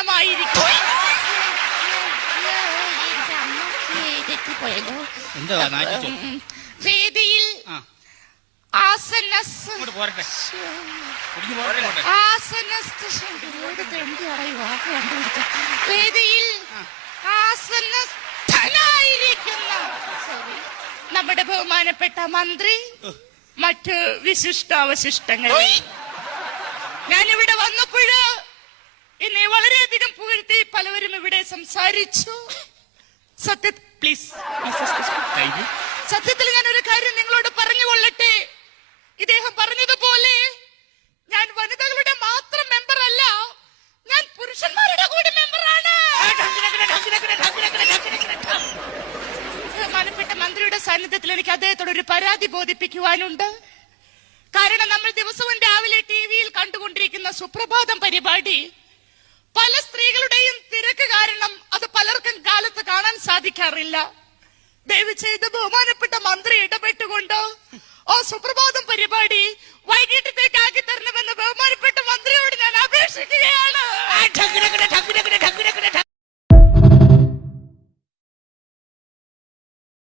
സമ്മാനമായിരിക്കും. വേദിയിൽ വേദിയിൽ ആസന്നസ്ഥനായിരിക്കുന്ന നമ്മുടെ ബഹുമാനപ്പെട്ട മന്ത്രി, മറ്റ് വിശിഷ്ടാവശിഷ്ടങ്ങൾ. ഞാനിവിടെ വന്നപ്പോഴ് എന്നെ വളരെയധികം പുകഴ്ത്തി പലവരും ഇവിടെ സംസാരിച്ചു. സത്യത്തിൽ ഞാൻ ഒരു കാര്യം നിങ്ങളോട് പറഞ്ഞു കൊള്ളട്ടെ. ഇദ്ദേഹം പറഞ്ഞതുപോലെ ഞാൻ വനിതകളുടെ മാത്രം മെമ്പർ അല്ല, ഞാൻ പുരുഷന്മാരുടെ കൂടി മെമ്പറാണ്. ബഹുമാനപ്പെട്ട മന്ത്രിയുടെ സാന്നിധ്യത്തിൽ എനിക്ക് അദ്ദേഹത്തോട് ഒരു പരാതി ബോധിപ്പിക്കുവാനുണ്ട്. കാരണം നമ്മൾ ദിവസവും രാവിലെ ടിവിയിൽ കണ്ടുകൊണ്ടിരിക്കുന്ന സുപ്രഭാതം പരിപാടി പല സ്ത്രീകളുടെയും തിരക്ക് കാരണം അത് പലർക്കും കാലത്ത് കാണാൻ സാധിക്കാറില്ല. ദയവ് ചെയ്ത് ബഹുമാനപ്പെട്ട മന്ത്രി ഇടപെട്ടുകൊണ്ട് ആ സുപ്രഭാതം പരിപാടി വൈകിട്ടത്തേക്ക് ആക്കി തരണമെന്ന് ബഹുമാനപ്പെട്ട മന്ത്രിയോട് ഞാൻ അപേക്ഷിക്കുകയാണ്.